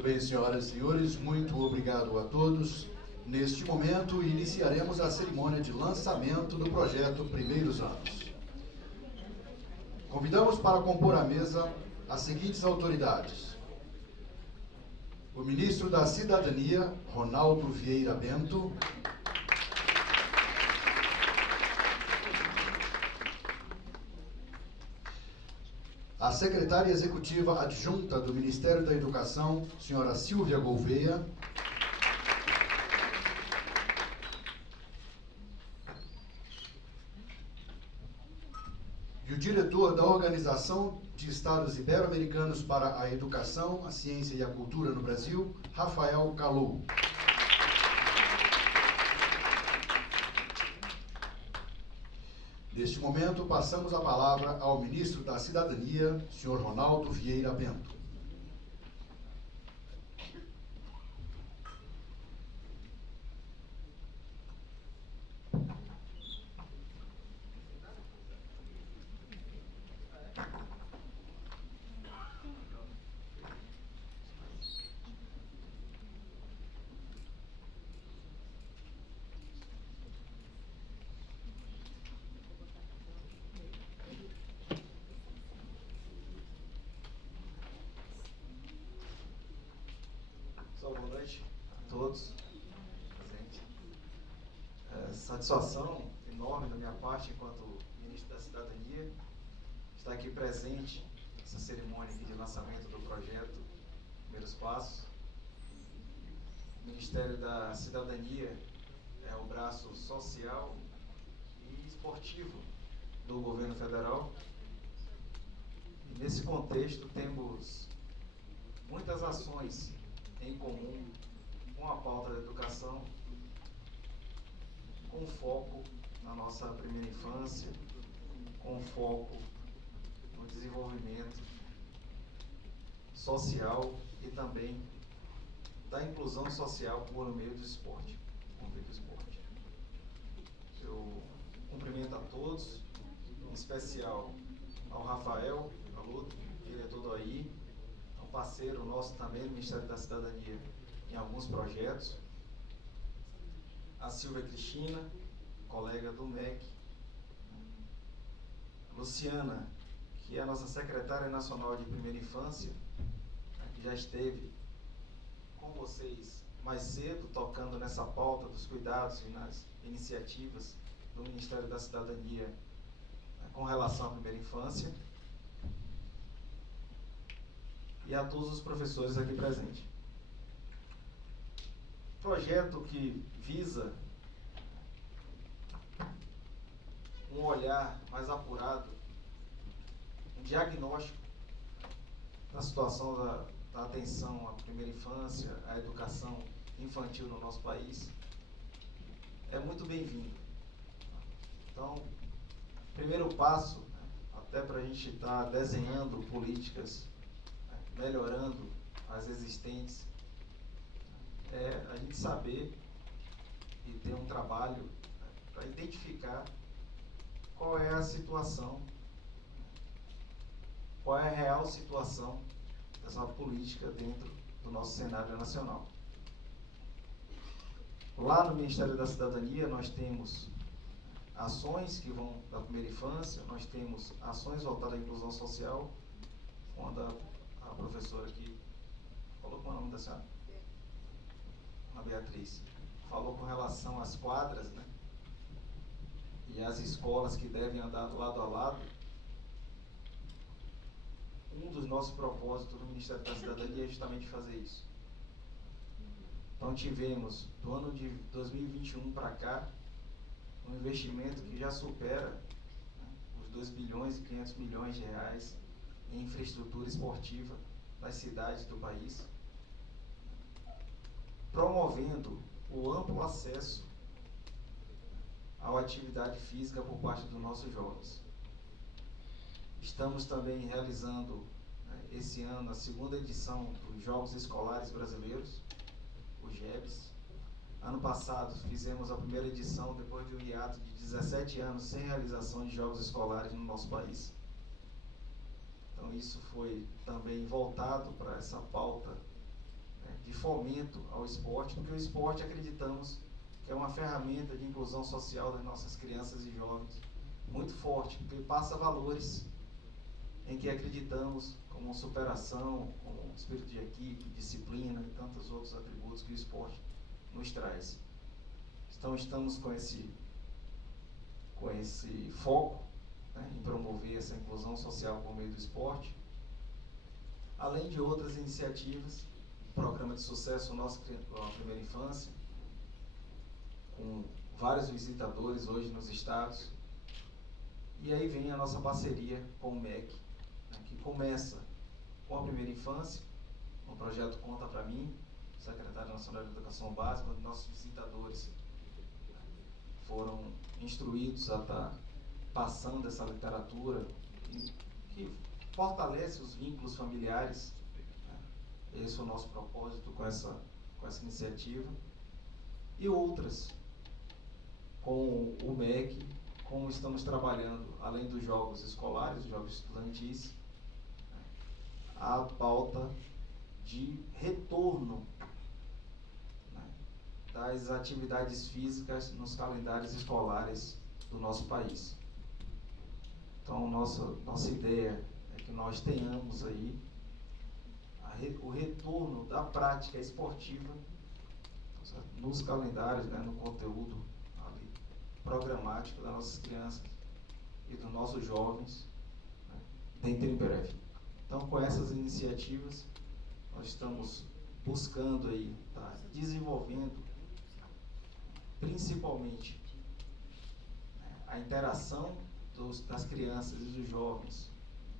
Muito bem, senhoras e senhores, muito obrigado a todos. Neste momento, iniciaremos a cerimônia de lançamento do projeto Primeiros Anos. Convidamos para compor a mesa as seguintes autoridades: o ministro da Cidadania, Ronaldo Vieira Bento, a secretária executiva adjunta do Ministério da Educação, senhora Silvia Gouveia, e o diretor da Organização de Estados Ibero-Americanos para a Educação, a Ciência e a Cultura no Brasil, Rafael Calou. Neste momento, passamos a palavra ao ministro da Cidadania, senhor Ronaldo Vieira Bento. Boa noite a todos presentes. Satisfação enorme da minha parte, enquanto ministro da Cidadania, estar aqui presente nessa cerimônia aqui de lançamento do projeto Primeiros Passos. O Ministério da Cidadania é o braço social e esportivo do governo federal. E nesse contexto temos muitas ações em comum com a pauta da educação, com foco na nossa primeira infância, com foco no desenvolvimento social e também da inclusão social por meio do esporte, Eu cumprimento a todos, em especial ao Rafael Calou, diretor do AI, parceiro nosso também do Ministério da Cidadania em alguns projetos, a Silvia Cristina, colega do MEC, Luciana, que é a nossa secretária nacional de primeira infância, que já esteve com vocês mais cedo, tocando nessa pauta dos cuidados e nas iniciativas do Ministério da Cidadania com relação à primeira infância, e a todos os professores aqui presentes. Projeto que visa um olhar mais apurado, um diagnóstico da situação da atenção à primeira infância, à educação infantil no nosso país, é muito bem-vindo. Então, primeiro passo, até para a gente estar desenhando políticas, melhorando as existentes, é a gente saber e ter um trabalho para identificar qual é a situação, qual é a real situação dessa política dentro do nosso cenário nacional. Lá no Ministério da Cidadania nós temos ações que vão da primeira infância, nós temos ações voltadas à inclusão social, quando a professora aqui falou com o nome da senhora, a Beatriz, falou com relação às quadras, né? E às escolas que devem andar lado a lado. Um dos nossos propósitos do Ministério da Cidadania é justamente fazer isso. Então tivemos, do ano de 2021 para cá, um investimento que já supera, né, os 2 bilhões e 500 milhões de reais em infraestrutura esportiva das cidades do país, promovendo o amplo acesso à atividade física por parte dos nossos jovens. Estamos também realizando, esse ano, a segunda edição dos Jogos Escolares Brasileiros, os JEBs. Ano passado fizemos a primeira edição depois de um hiato de 17 anos sem realização de jogos escolares no nosso país. Então isso foi também voltado para essa pauta fomento ao esporte, porque o esporte, acreditamos, que é uma ferramenta de inclusão social das nossas crianças e jovens muito forte, porque passa valores em que acreditamos, como superação, como espírito de equipe, disciplina e tantos outros atributos que o esporte nos traz. Então estamos com esse foco, né, em promover essa inclusão social por meio do esporte, além de outras iniciativas, o programa de sucesso Nossa Primeira Infância, com vários visitadores hoje nos estados. E aí vem a nossa parceria com o MEC, né, que começa com a primeira infância, no projeto Conta Pra Mim, secretário nacional de Educação Básica, onde nossos visitadores foram instruídos a estar passando essa literatura que fortalece os vínculos familiares. Esse é o nosso propósito com essa iniciativa. E outras, com o MEC, como estamos trabalhando, além dos jogos escolares, jogos estudantis, a pauta de retorno, né, das atividades físicas nos calendários escolares do nosso país. Então, nossa ideia é que nós tenhamos aí o retorno da prática esportiva nos calendários, né, no conteúdo ali, programático das nossas crianças e dos nossos jovens, né, dentro em breve. Então, com essas iniciativas, nós estamos buscando aí, tá, desenvolvendo principalmente, né, a interação das crianças e dos jovens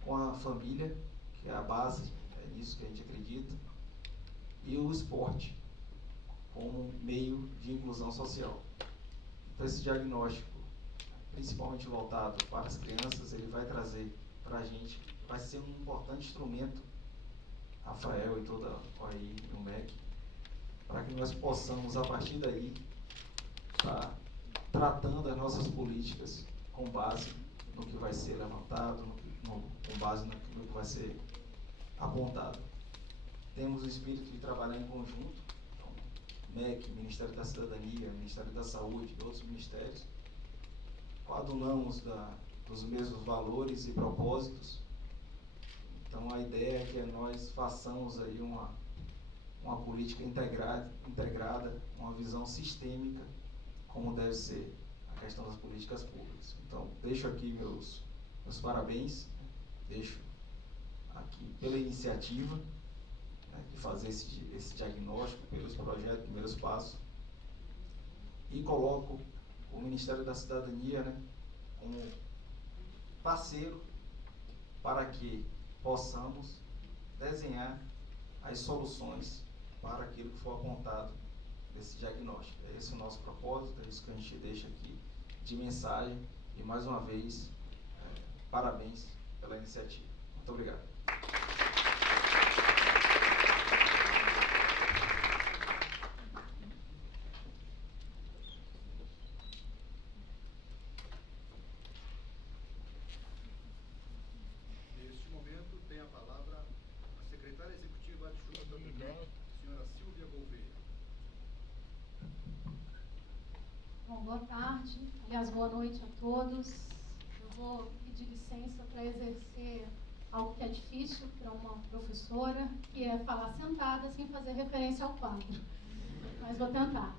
com a família, que é a base, é nisso que a gente acredita, e o esporte como meio de inclusão social. Então, esse diagnóstico, principalmente voltado para as crianças, ele vai trazer para a gente, vai ser um importante instrumento, Rafael e toda a OEI e o MEC, para que nós possamos, a partir daí, estar tratando as nossas políticas com base no que vai ser levantado, com base no que vai ser apontado. Temos o espírito de trabalhar em conjunto, então, MEC, Ministério da Cidadania, Ministério da Saúde e outros ministérios, coadunamos dos mesmos valores e propósitos. Então, a ideia é que nós façamos aí uma política integrada, uma visão sistêmica, como deve ser a questão das políticas públicas. Então, deixo aqui meus parabéns, deixo aqui pela iniciativa, né, de fazer esse diagnóstico, pelos projetos, primeiros passos, e coloco o Ministério da Cidadania, né, como parceiro para que possamos desenhar as soluções para aquilo que for apontado nesse diagnóstico. É esse o nosso propósito, é isso que a gente deixa aqui de mensagem, e mais uma vez, parabéns pela iniciativa. Muito obrigado. Neste momento, tem a palavra a secretária executiva adjunta da PMEC, senhora Silvia Gouveia. Bom, boa tarde, aliás, boa noite a todos. Eu vou pedir licença para exercer algo que é difícil para uma professora, que é falar sentada sem fazer referência ao quadro, mas vou tentar.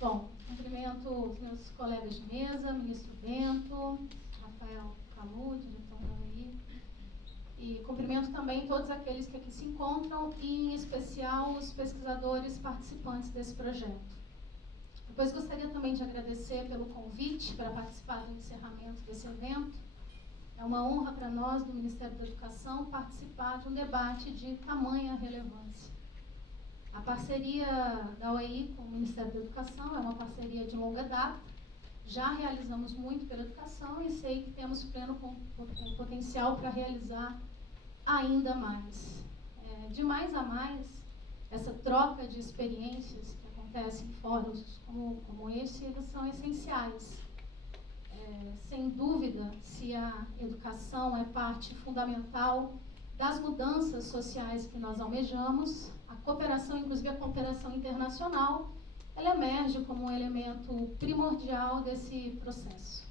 Bom, cumprimento os meus colegas de mesa, ministro Bento, Rafael Camu, diretor da UEI, e cumprimento também todos aqueles que aqui se encontram, e em especial os pesquisadores participantes desse projeto. Depois gostaria também de agradecer pelo convite para participar do encerramento desse evento. É uma honra para nós, do Ministério da Educação, participar de um debate de tamanha relevância. A parceria da OEI com o Ministério da Educação é uma parceria de longa data. Já realizamos muito pela educação e sei que temos pleno potencial para realizar ainda mais. De mais a mais, essa troca de experiências que acontece em fóruns como esse, eles são essenciais. Sem dúvida, se a educação é parte fundamental das mudanças sociais que nós almejamos, a cooperação, inclusive a cooperação internacional, ela emerge como um elemento primordial desse processo.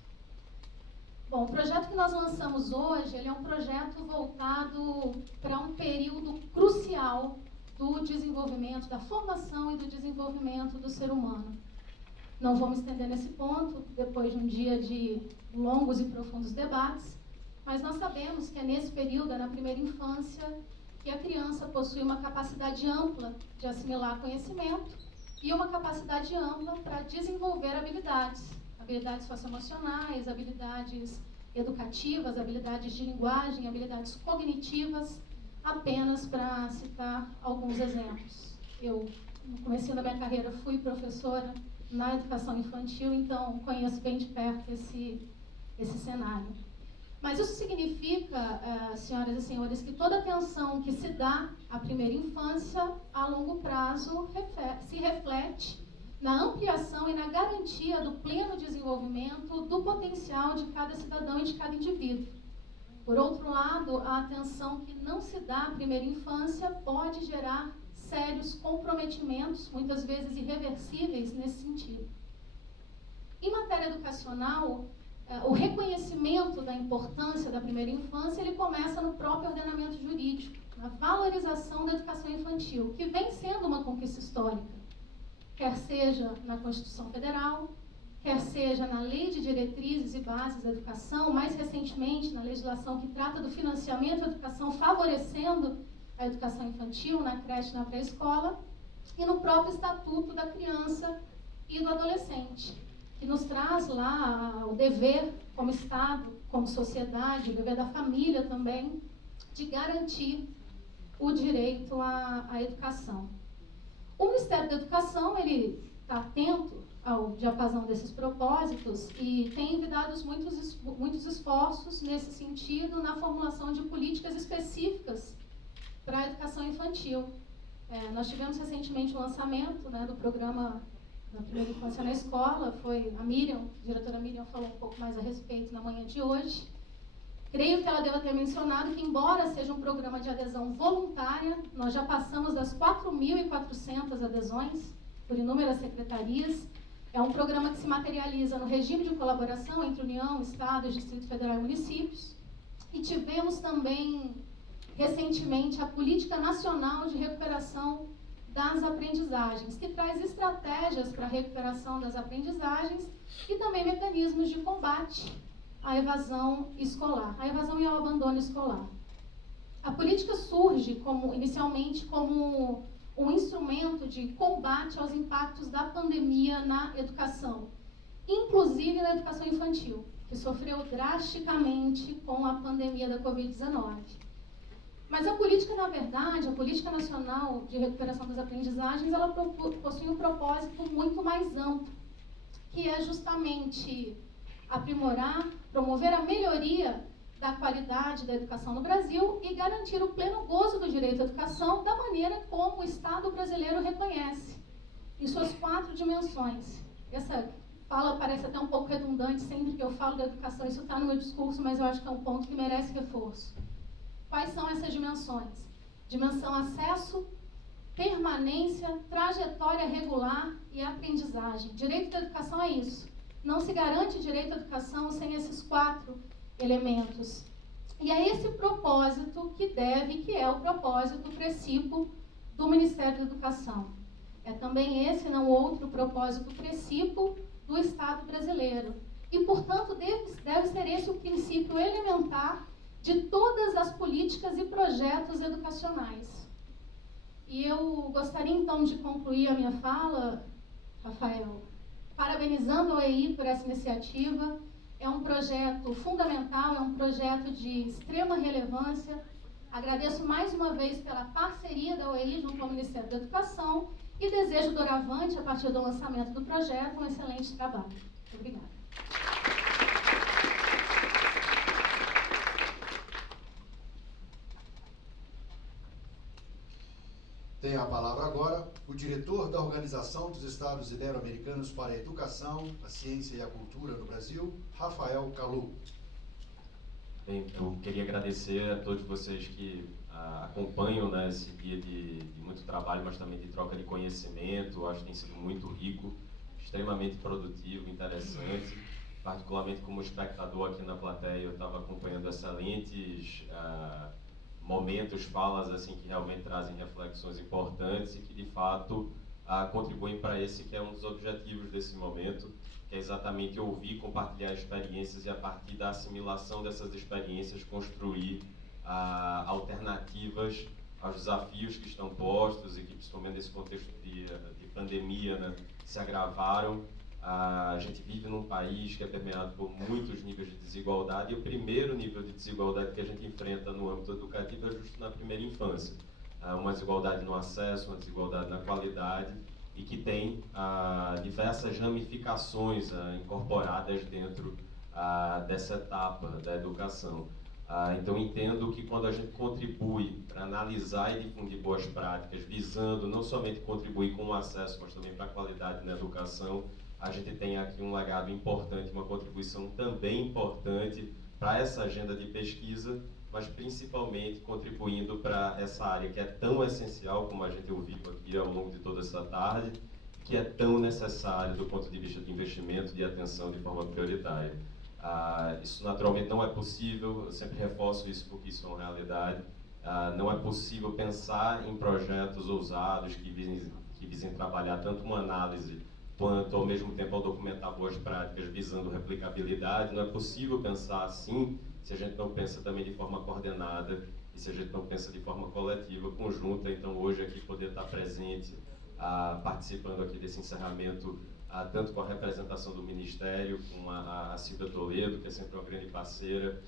Bom, o projeto que nós lançamos hoje, ele é um projeto voltado para um período crucial do desenvolvimento, da formação e do desenvolvimento do ser humano. Não vou me estender nesse ponto, depois de um dia de longos e profundos debates, mas nós sabemos que é nesse período, é na primeira infância, que a criança possui uma capacidade ampla de assimilar conhecimento e uma capacidade ampla para desenvolver habilidades socioemocionais, habilidades educativas, habilidades de linguagem, habilidades cognitivas, apenas para citar alguns exemplos. Eu, no começo da minha carreira, fui professora na educação infantil, então conheço bem de perto esse cenário. Mas isso significa, senhoras e senhores, que toda atenção que se dá à primeira infância, a longo prazo, se reflete na ampliação e na garantia do pleno desenvolvimento do potencial de cada cidadão e de cada indivíduo. Por outro lado, a atenção que não se dá à primeira infância pode gerar sérios comprometimentos, muitas vezes irreversíveis, nesse sentido. Em matéria educacional, o reconhecimento da importância da primeira infância, ele começa no próprio ordenamento jurídico, na valorização da educação infantil, que vem sendo uma conquista histórica, quer seja na Constituição Federal, quer seja na Lei de Diretrizes e Bases da Educação, mais recentemente na legislação que trata do financiamento da educação, favorecendo a educação infantil na creche e na pré-escola, e no próprio Estatuto da Criança e do Adolescente, que nos traz lá o dever como Estado, como sociedade, o dever da família também, de garantir o direito à educação. O Ministério da Educação, ele está atento ao diapasão desses propósitos e tem envidado muitos esforços nesse sentido na formulação de políticas específicas para a educação infantil. Nós tivemos recentemente o lançamento, do programa da primeira infância na escola, foi a Miriam, a diretora Miriam falou um pouco mais a respeito na manhã de hoje. Creio que ela deva ter mencionado que, embora seja um programa de adesão voluntária, nós já passamos das 4.400 adesões por inúmeras secretarias. É um programa que se materializa no regime de colaboração entre União, Estado, Distrito Federal e municípios. E tivemos também, recentemente, a Política Nacional de Recuperação das Aprendizagens, que traz estratégias para a recuperação das aprendizagens e também mecanismos de combate à evasão escolar, à evasão e ao abandono escolar. A política surge inicialmente como um instrumento de combate aos impactos da pandemia na educação, inclusive na educação infantil, que sofreu drasticamente com a pandemia da Covid-19. Mas a política, na verdade, a Política Nacional de Recuperação das Aprendizagens, ela possui um propósito muito mais amplo, que é justamente aprimorar, promover a melhoria da qualidade da educação no Brasil e garantir o pleno gozo do direito à educação da maneira como o Estado brasileiro reconhece, em suas 4 dimensões. Essa fala parece até um pouco redundante, sempre que eu falo da educação, isso está no meu discurso, mas eu acho que é um ponto que merece reforço. Quais são essas dimensões? Dimensão acesso, permanência, trajetória regular e aprendizagem. Direito da educação é isso. Não se garante direito à educação sem esses 4 elementos. E é esse propósito que é o propósito principal do Ministério da Educação. É também esse, não outro, propósito principal do Estado brasileiro. E, portanto, deve ser esse o princípio elementar de todas as políticas e projetos educacionais. E eu gostaria, então, de concluir a minha fala, Rafael, parabenizando a OEI por essa iniciativa. É um projeto fundamental, é um projeto de extrema relevância. Agradeço mais uma vez pela parceria da OEI junto ao Ministério da Educação e desejo doravante, a partir do lançamento do projeto, um excelente trabalho. Muito obrigada. Tem a palavra agora o diretor da Organização dos Estados Ibero-Americanos para a Educação, a Ciência e a Cultura no Brasil, Rafael Kalu. Bem, eu queria agradecer a todos vocês que acompanham, né, esse dia de muito trabalho, mas também de troca de conhecimento. Acho que tem sido muito rico, extremamente produtivo, interessante. Particularmente como espectador aqui na plateia, eu estava acompanhando excelentes momentos, falas assim que realmente trazem reflexões importantes e que de fato contribuem para esse que é um dos objetivos desse momento, que é exatamente ouvir, compartilhar experiências e a partir da assimilação dessas experiências construir alternativas aos desafios que estão postos e que principalmente nesse contexto de pandemia, né, se agravaram. A gente vive num país que é permeado por muitos níveis de desigualdade e o primeiro nível de desigualdade que a gente enfrenta no âmbito educativo é justo na primeira infância. Uma desigualdade no acesso, uma desigualdade na qualidade e que tem diversas ramificações incorporadas dentro dessa etapa da educação. Então entendo que quando a gente contribui para analisar e difundir boas práticas, visando não somente contribuir com o acesso, mas também para a qualidade na educação, a gente tem aqui um legado importante, uma contribuição também importante para essa agenda de pesquisa, mas principalmente contribuindo para essa área que é tão essencial, como a gente ouviu aqui ao longo de toda essa tarde, que é tão necessário do ponto de vista de investimento, de atenção de forma prioritária. Isso naturalmente não é possível, eu sempre reforço isso porque isso é uma realidade, não é possível pensar em projetos ousados que visem trabalhar tanto uma análise quanto ao mesmo tempo ao documentar boas práticas visando replicabilidade. Não é possível pensar assim se a gente não pensa também de forma coordenada e se a gente não pensa de forma coletiva, conjunta. Então hoje aqui poder estar presente, participando aqui desse encerramento, tanto com a representação do Ministério, com a Silvia Toledo, que é sempre uma grande parceira,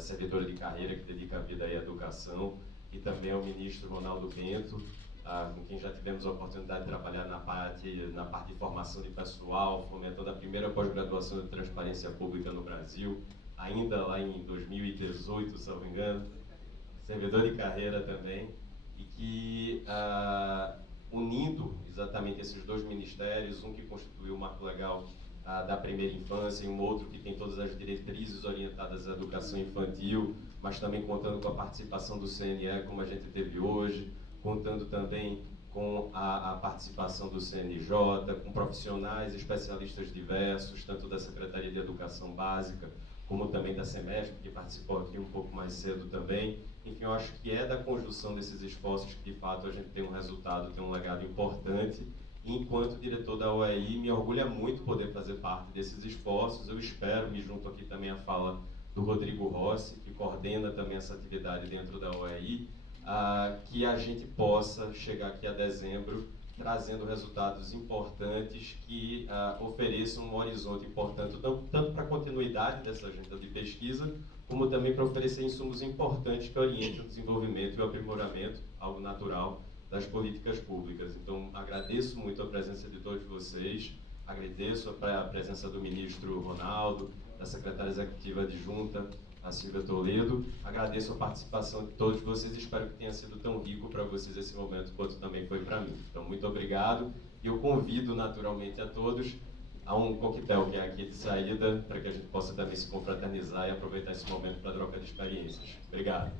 servidora de carreira que dedica a vida à educação, e também ao ministro Ronaldo Bento, com quem já tivemos a oportunidade de trabalhar na parte de formação de pessoal, fomentando a primeira pós-graduação de transparência pública no Brasil, ainda lá em 2018, se não me engano, servidor de carreira também, e que unindo exatamente esses dois ministérios, um que constituiu o marco legal da primeira infância e um outro que tem todas as diretrizes orientadas à educação infantil, mas também contando com a participação do CNE, como a gente teve hoje, contando também com a participação do CNJ, com profissionais especialistas diversos, tanto da Secretaria de Educação Básica, como também da SEMESP, que participou aqui um pouco mais cedo também. Enfim, eu acho que é da conjunção desses esforços que, de fato, a gente tem um resultado, tem um legado importante. E, enquanto diretor da OEI, me orgulha muito poder fazer parte desses esforços. Eu espero, me junto aqui também à fala do Rodrigo Rossi, que coordena também essa atividade dentro da OEI, que a gente possa chegar aqui a dezembro trazendo resultados importantes que ofereçam um horizonte importante, tanto para a continuidade dessa agenda de pesquisa, como também para oferecer insumos importantes que orientem o desenvolvimento e o aprimoramento, algo natural, das políticas públicas. Então, agradeço muito a presença de todos vocês, agradeço a presença do ministro Ronaldo, da secretária executiva adjunta, a Silvia Toledo. Agradeço a participação de todos vocês e espero que tenha sido tão rico para vocês esse momento quanto também foi para mim. Então, muito obrigado e eu convido naturalmente a todos a um coquetel que é aqui de saída para que a gente possa também se confraternizar e aproveitar esse momento para troca de experiências. Obrigado.